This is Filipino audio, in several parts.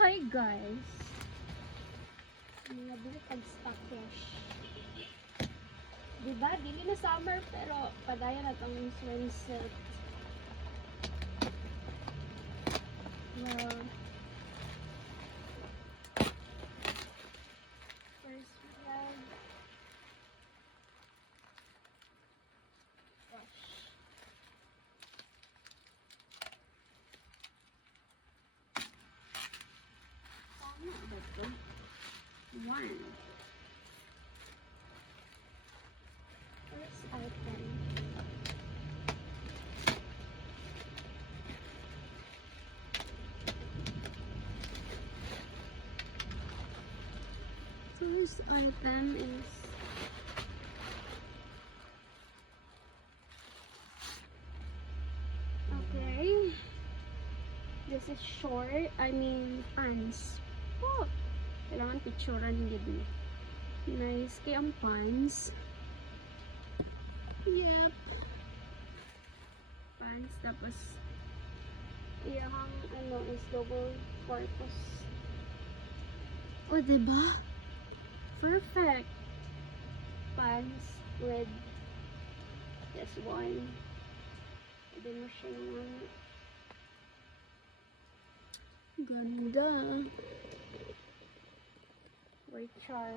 Hi guys! Nabili pag stockish. Diba? Dili na summer pero padaya na itong swimsuit. Well, first we have brush. Tama ba ito? One. First item. First item is okay. This is short. I mean pants. Oh, kailangan picturean hindi. Nice kaya ang pants. Yep. Pants tapos yung ano is double purpose. Oh, diba? Perfect. Pants with this one. Pwede mo siyang ganda. Wait, char.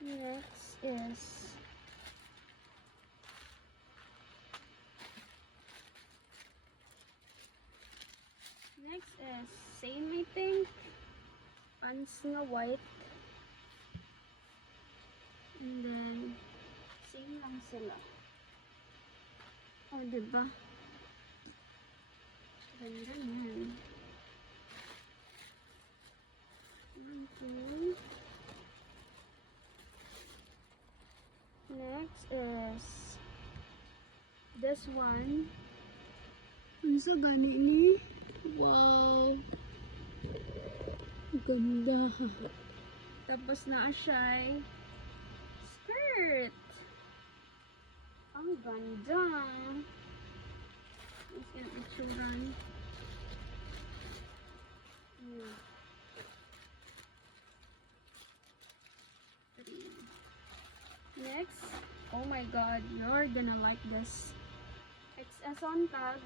Next is same I think. Pants nga white. And then same lang sila. Oh, diba? Ganda yan. Okay. Next is this one. Ano sa gani ni? Wow! Ganda! Tapos na siya skirt! Ang ganda! Let's get the children. Next, oh my god, you're gonna like this. XS on tag.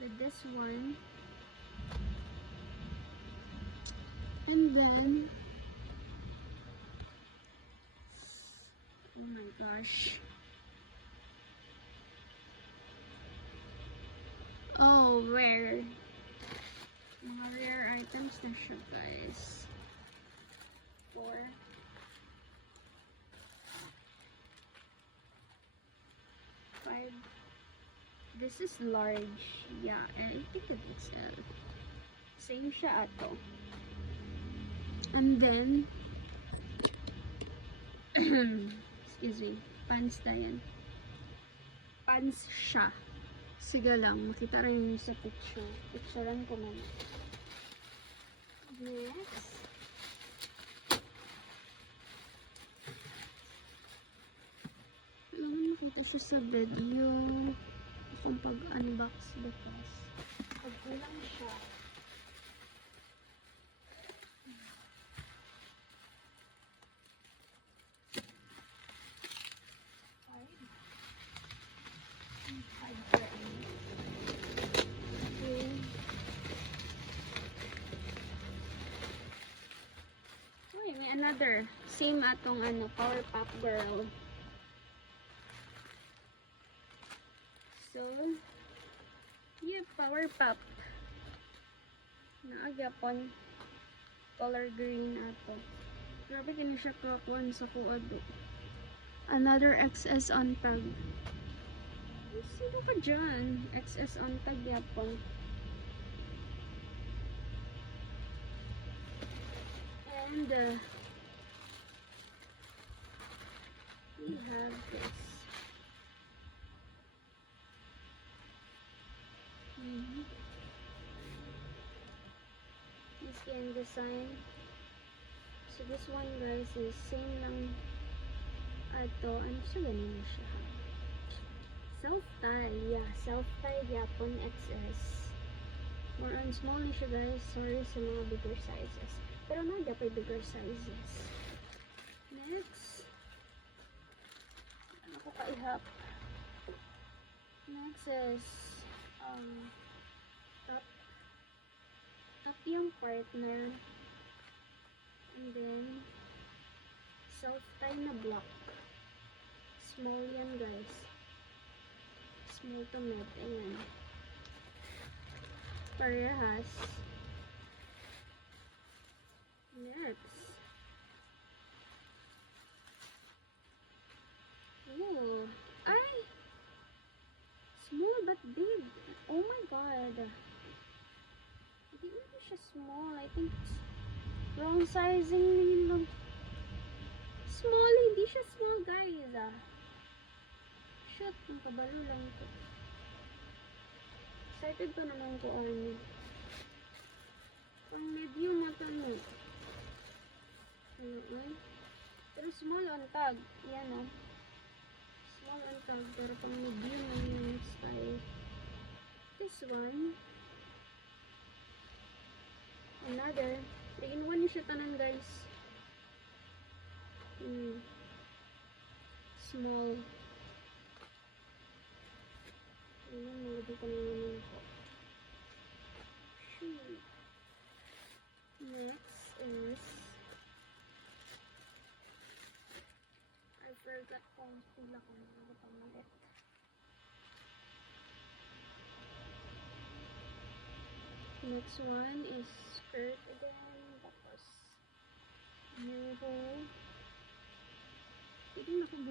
With this one. And then, oh my gosh. Oh, rare. Mga rare items na siya, guys. 4. 5. This is large. Yeah, and I think it's L. Same siya ato. And then, excuse me, pants na yan. Pants siya. Sige lang, makita rin sa picture. Picturean ko naman. Next. Makita siya sa video. Kung pag-unbox because pag-ulang siya. Uy, may another. Same atong ano, Powerpuff Girl. So, yeah, Powerpuff. Naagapon. Color green ato. Grabe kini siya kakuan sa kuado. Another XS on tag. Sino ka dyan? XS on tag yapon. And we have this. This can design. So this one guys is same lang ato. Ano siya ganun siya? Self-tie. Yeah, self-tie Yapon XS. More on small na siya guys. Sorry sa mga bigger sizes. Pero nada pa bigger sizes. Next. Ano ko kaihap? Next is top. Top yung partner. And then self-tie na block. Small yan guys. Small to mid. Ayan. Parehas. Next. Oh. Ay! Small but big. Oh my god. Hindi na siya small. I think it's wrong sizing lang. Small. Hindi siya small guys. Shit. Ang kabalo lang ito. Excited pa naman ko ano. Pang medium mata mo. Pero small on tag. Yan o. Small on tag. Pero pang medium ang yung style. This one. Another. 3-in-1 siya tanan guys. Small. Ayan, nalagay ko na naman ako. Next is I forgot kung pila ko na pamalit. Next one is skirt again. Tapos, meron. Hindi na ako